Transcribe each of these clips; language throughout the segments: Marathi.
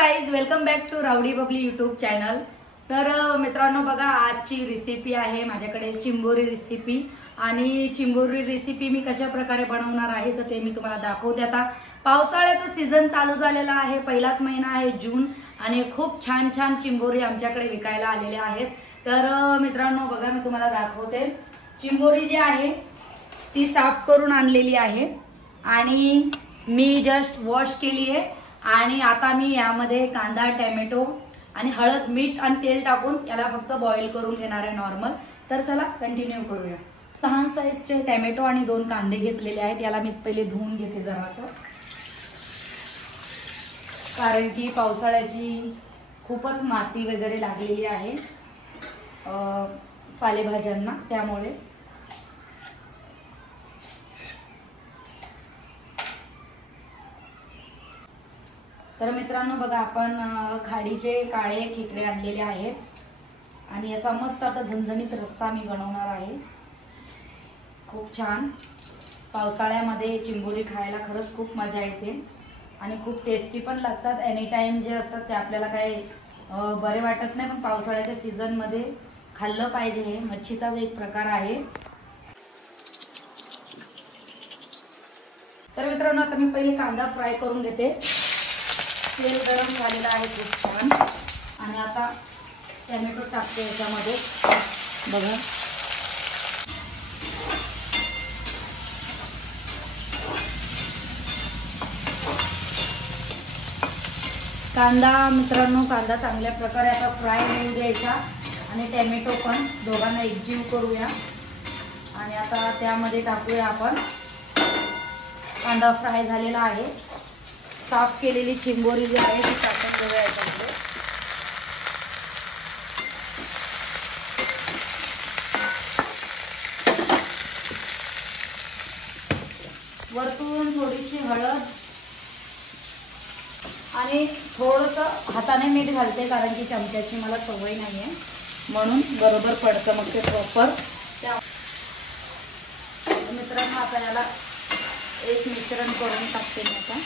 Guys, welcome back to rowdy Babli YouTube channel. तर मित्रांनो बघा, आजची रेसिपी आहे माझ्याकडे चिंबोरी रेसिपी। आणि चिंबोरी रेसिपी मी कशा प्रकारे बनवणार आहे तर ते मी तुम्हाला दाखवते। आता पावसाळ्याचा सीझन चालू झालेला आहे, पहिलाच महिना आहे जून, आणि खूप छान छान चिंबोरी आमच्याकडे विकायला आलेल्या आहेत। तर मित्रांनो बघा, मी तुम्हाला दाखवते। चिंबोरी जी आहे ती साफ करून आणलेली आहे आणि मी जस्ट वॉश केली आहे। आणि आता मी यामध्ये कांदा, टोमॅटो आणि हळद, मीठ आणि तेल टाकून याला फक्त बॉईल करून घेणार आहे नॉर्मल। तर चला कंटिन्यू करूया। लहान साईजचे टोमॅटो आणि 2 कांदे घेतलेले आहेत। याला मी पहिले धुवून घेते जरासं, कारण की पावसाळ्याची खूपच माती वगैरे लागलेली आहे पालेभाज्यांना, त्यामुळे। तर मित्रांनो बघा, आपण खाडीचे काळे खेकडे आणलेले आहेत आणि याचा मस्त आता झणझणीत रस्सा मी बनवणार आहे। खूप छान, पावसाळ्यामध्ये चिंबोरी खायला खरंच खूप मजा येते आणि खूप टेस्टी पण लागतात। एनी टाइम जे असतात ते आपल्याला काही बरे वाटत नाही, पण पावसाळ्याच्या सीझन मध्ये खाल्लं पाहिजे। हे मच्छीचा एक प्रकार आहे। तर मित्रांनो आता मी पहिले कांदा फ्राय करून घेते। तेल गरम झालेलं आहे खूप छान, आणि आता टोमॅटो टाकते याच्यामध्ये। बघा, कांदा मित्रांनो, कांदा चांगल्या प्रकारे आता फ्राय होऊ द्यायचा आणि टोमॅटो पण, दोघांना एकजीव करूया। आणि आता त्यामध्ये टाकूया आपण कांदा फ्राय झालेला आहे, साफ केलेली चिंबोरी जी आहे ती टाकून घेऊया याच्यामध्ये। वरतून थोडीशी हळद आणि थोडंसं हाताने मीठ घालते, कारण की चमच्याची मला सवय नाहीये, म्हणून बरोबर पडतं मग ते प्रॉपर। मित्रांनो आता याला एक मिश्रण करून टाकते मी आता।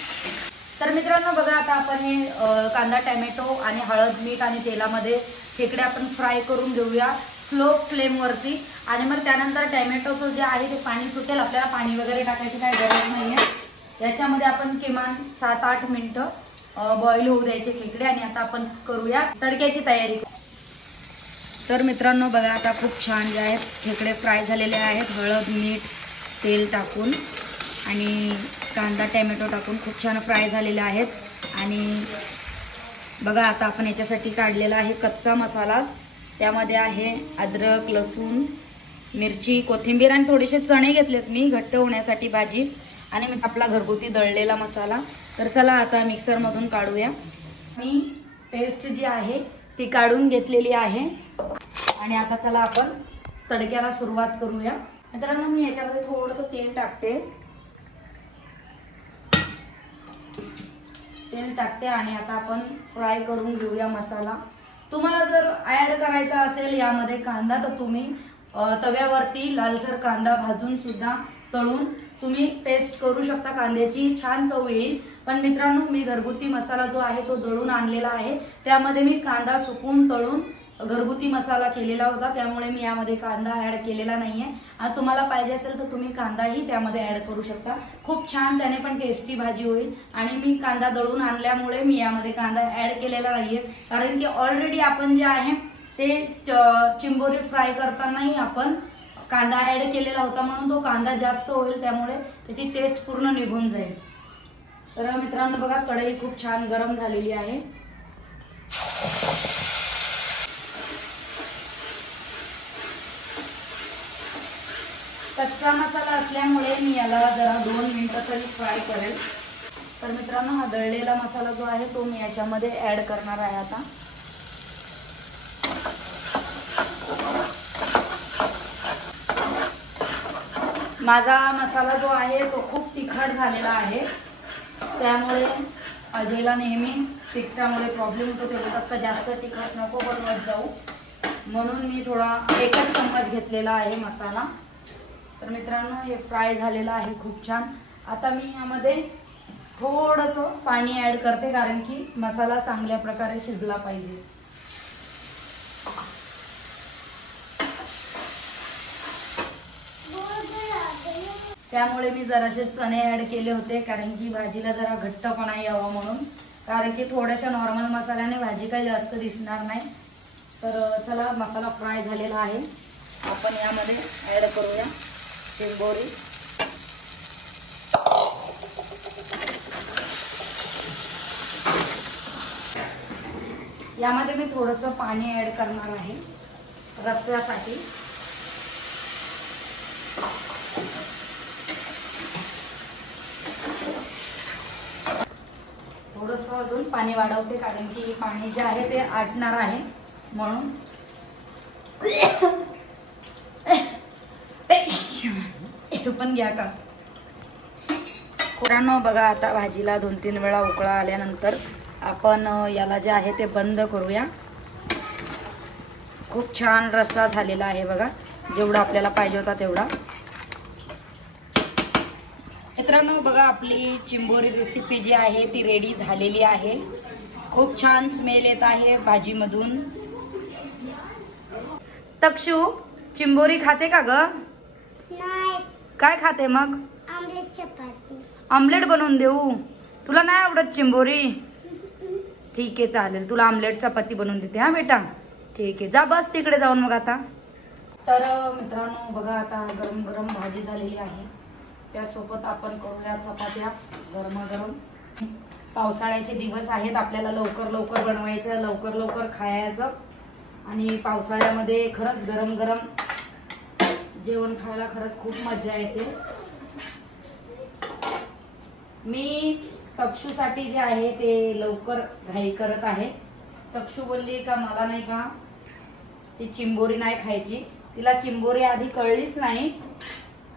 तर मित्रांनो बघा, आता आपण हे कांदा, टोमॅटो आणि हळद, मीठ आणि तेलामध्ये खेकडे आपण फ्राय करून घेऊया स्लो फ्लेम वरती। आणि मग त्यानंतर टोमॅटोचं जे आहे ते पाणी सुटेल, आपल्याला पाणी वगैरे टाकायची काही गरज नाहीये। याच्यामध्ये आपण किमान 7-8 मिनिटं बॉईल होऊ द्यायचे खेकडे। आणि आता आपण करूया तडक्याची तयारी। तर मित्रांनो बघा, आता खूप छान जे आहेत खेकडे फ्राय झालेले आहेत, हळद, मीठ, तेल टाकून आणि कांदा, टोमॅटो टाकून खूप छान फ्राय झालेले आहेत। आणि बघा, आता आपण याच्यासाठी काढलेला आहे कच्चा मसाला। त्यामध्ये आहे अद्रक, लसूण, मिरची, कोथिंबीर आणि थोडेसे चणे घेतलेत मी घट्ट होण्यासाठी भाजी, आणि आपला घरगुती दळलेला मसाला। तर चला आता मिक्सर मधून काढूया। मी पेस्ट जी आहे ती काढून घेतलेली आहे। आणि आता चला आपण तडक्याला सुरुवात करूया। मित्रांनो मी याच्यामध्ये थोडंसं तेल टाकते आणि आता आपण फ्राय करून घेऊया मसाला। तुम्हाला जर ऍड करायचा असेल यामध्ये कांदा, तर तुम्ही तव्यावरती लालसर कांदा भाजून सुद्धा तळून तुम्ही पेस्ट करू शकता, कांद्याची छान चव येईल। पण मित्रांनो मी घरगुती मसाला जो आहे तो दळून आणलेला आहे, त्यामध्ये मी कांदा सुकून तळून घरगुती मसाला केलेला होता, त्यामुळे मी यामध्ये कांदा ऍड केलेला नाहीये। आणि तुम्हाला पाहिजे असेल तर तुम्ही कांदाही त्यामध्ये ऍड करू शकता, खूप छान त्याने पण टेस्टी भाजी होईल। आणि मी कांदा दळून आणल्यामुळे मी यामध्ये कांदा ऍड केलेला नाहीये, कारण की ऑलरेडी आपण जे आहे ते चिंबोरी फ्राय करतानाही आपण कांदा ऍड केलेला होता, म्हणून तो कांदा जास्त होईल, त्यामुळे त्याची टेस्ट पूर्ण निघून जाईल। तर मित्रांनो बघा, कढई खूप छान गरम झालेली आहे। कच्चा मसाला असल्यामुळे मी याला जरा 2 मिनिटं तरी फ्राय करेल। तर मित्रांनो हा दळलेला मसाला जो आहे तो मी याच्यामध्ये ऍड करणार आहे आता। माझा मसाला जो आहे तो खूप तिखट झालेला आहे, त्यामुळे अजयला नेहमी तिखटामुळे प्रॉब्लेम होतो। ते बोलतात का जास्त तिखट नको बनवत जाऊ, म्हणून मी थोडा 1 चम्मच घेतलेला आहे मसाला। तर मित्रांनो हे फ्राय झालेला आहे खूप छान। आता मी यामध्ये थोडंसं पाणी ऍड करते, कारण की मसाला चांगल्या प्रकारे शिजला पाहिजे. त्यामुळे मी जराशे चणे ऍड केले होते, कारण की भाजीला जरा घट्टपणा यावा म्हणून. कारण की थोड्याशा नॉर्मल मसाल्याने भाजी काही जास्त दिसणार नाही. तर चला, मसाला फ्राय झालेला आहे. आपण यामध्ये ऍड करूया चिंबोरी. यामध्ये मी थोडंसं पाणी ऍड करणार आहे रस्स्यासाठी. थोडंसं अजून पाणी वाढवते, कारण की पाणी जे आहे ते आटणार आहे म्हणून. पण घ्या का कुरांनो. बघा, आता भाजीला 2-3 वेळा उकळा आल्यानंतर आपण याला जे आहे ते बंद करूया. खूप छान रस्सा झालेला आहे बघा, जेवढा आपल्याला पाहिजे होता तेवढा. मित्रांनो बघा, आपली चिंबोरी रेसिपी जी आहे ती रेडी झालेली आहे. खूप छान स्मेल येत आहे भाजीमधून. तक्षू, चिंबोरी खाते का ग? नाही. काय खाते मग? आमलेट चपाती. आमलेट बनवून देऊ? तुला नाही आवडत चिंबोरी? ठीक आहे, चालेल, तुला आमलेट चपाती बनवून देते. हा बेटा, ठीक आहे, जा बस तिकडे जाऊन मग आता. तर मित्रांनो बघा, आता गरम गरम भाजी झालेली आहे. त्यासोबत आपण करूया चपात्या गरमागरम. पावसाळ्याचे दिवस आहेत, आपल्याला लवकर लवकर बनवायचं, लवकर लवकर खायचं. आणि पावसाळ्यामध्ये खरंच गरम गरम जेवण खायला खरंच खूप मजा येते. मी तक्षूसाठी जे आहे ते लवकर घाई करत आहे. तक्षू बोलली का मला नाही का ती चिंबोरी नाही खायची. तिला चिंबोरी आधी कळलीच नाही.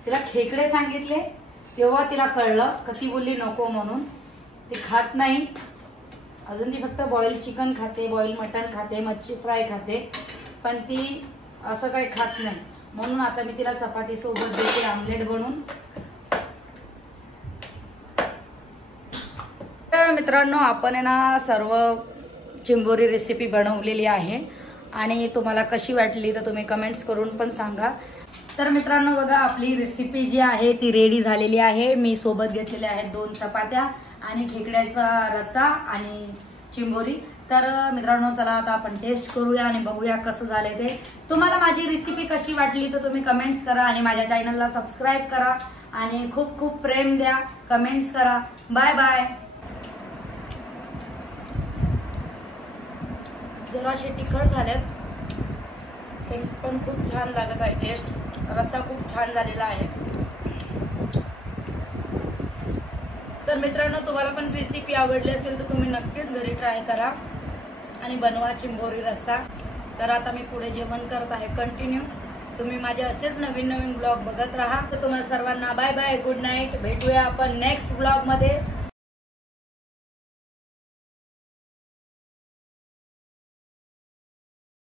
तिला खेकडे सांगितले तेव्हा तिला कळलं, कशी बोलली नको म्हणून. ती खात नाही अजून. ती फक्त बॉईल चिकन खाते, बॉईल मटन खाते, मच्छी फ्राय खाते, पण ती असं काही खात नाही. म्हणून आता मी तिला चपाती सोबत देते आमलेट बनवून. तर मित्रांनो, आपण आहे ना सर्व चिंबोरी रेसिपी बनवलेली आहे आणि तुम्हाला कशी वाटली तर तुम्ही कमेंट्स करून पण सांगा. तर मित्रांनो बघा, आपली रेसिपी जी आहे ती रेडी झालेली आहे. मी सोबत घेतलेल्या आहेत 2 चपात्या आणि खेकड्याचा रस्सा आणि चिंबोरी. तर मित्रांनो चला, आता आपण टेस्ट करूया आणि बघूया कसं झालंय ते. तुम्हाला माझी रेसिपी कशी वाटली तर तुम्ही कमेंट्स करा आणि माझ्या चॅनलला सबस्क्राईब करा आणि खूप खूप प्रेम द्या, कमेंट्स करा. Bye bye. जरा असे तिखट झालेत पण खूप छान लागत आहे टेस्ट. रस्सा खूप छान झालेला आहे. तर मित्रांनो, तुम्हाला पण रेसिपी आवडली असेल तर तुम्ही नक्कीच घरी ट्राय करा आणि बनवा चिंबोरी रस्सा. तर आता मी पुढे जेवण करत आहे कंटिन्यू. तुम्ही माझे असेच नवीन नवीन ब्लॉग बघत राहा. तर तुम्हाला सर्वांना बाय बाय, गुड नाईट. भेटूया आपण नेक्स्ट ब्लॉग मध्ये.